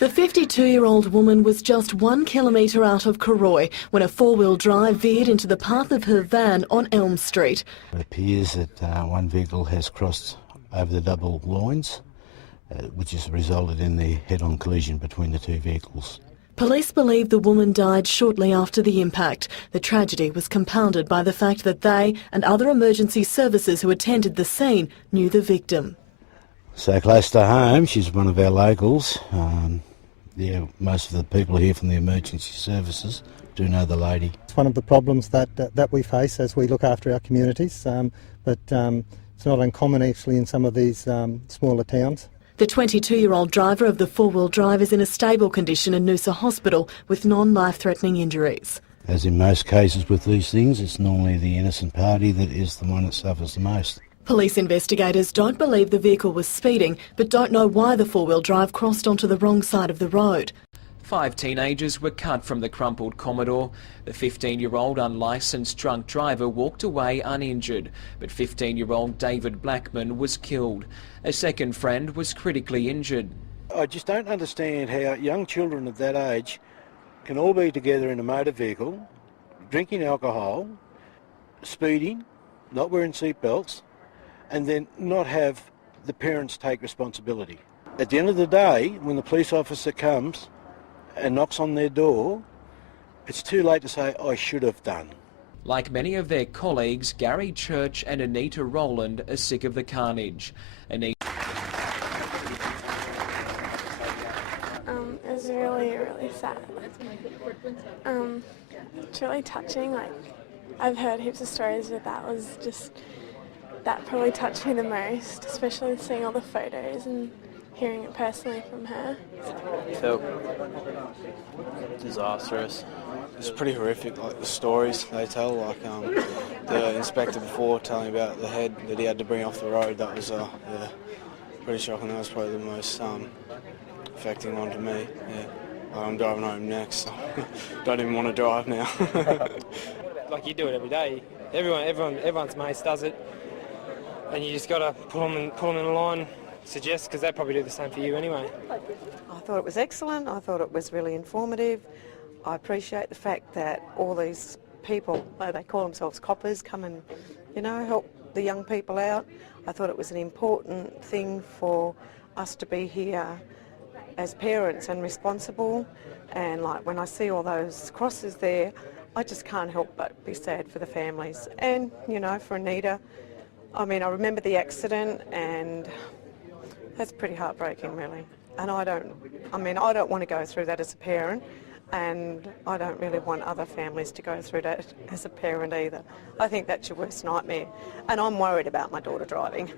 The 52-year-old woman was just 1 kilometre out of Karoi when a four-wheel drive veered into the path of her van on Elm Street. It appears that one vehicle has crossed over the double lines, which has resulted in the head-on collision between the two vehicles. Police believe the woman died shortly after the impact. The tragedy was compounded by the fact that they and other emergency services who attended the scene knew the victim. So close to home, she's one of our locals. Most of the people here from the emergency services do know the lady. It's one of the problems that we face as we look after our communities, but it's not uncommon actually in some of these smaller towns. The 22-year-old driver of the four-wheel drive is in a stable condition in Noosa Hospital with non-life-threatening injuries. As in most cases with these things, it's normally the innocent party that is the one that suffers the most. Police investigators don't believe the vehicle was speeding, but don't know why the four-wheel drive crossed onto the wrong side of the road. 5 teenagers were cut from the crumpled Commodore. The 15-year-old unlicensed drunk driver walked away uninjured, but 15-year-old David Blackman was killed. A second friend was critically injured. I just don't understand how young children of that age can all be together in a motor vehicle, drinking alcohol, speeding, not wearing seat belts, and then not have the parents take responsibility. At the end of the day, when the police officer comes and knocks on their door, it's too late to say, I should have done. Like many of their colleagues, Gary Church and Anita Rowland are sick of the carnage. It was really sad. It's really touching. Like, I've heard heaps of stories, but that probably touched me the most, especially seeing all the photos and hearing it personally from her. It felt disastrous. It's pretty horrific, like the stories they tell, like the inspector before telling about the head that he had to bring off the road. That was pretty shocking. That was probably the most affecting one to me. Yeah. I'm driving home next, so don't even want to drive now. Like, you do it every day. Everyone's mates does it, and you just got to pull them in a line, suggest, because they probably do the same for you anyway. I thought it was excellent. I thought it was really informative. I appreciate the fact that all these people, they call themselves coppers, come and, help the young people out. I thought it was an important thing for us to be here as parents and responsible, and like when I see all those crosses there, I just can't help but be sad for the families and, for Anita. I mean, I remember the accident, and that's pretty heartbreaking, really. And I don't want to go through that as a parent, and I don't really want other families to go through that as a parent either. I think that's your worst nightmare, and I'm worried about my daughter driving.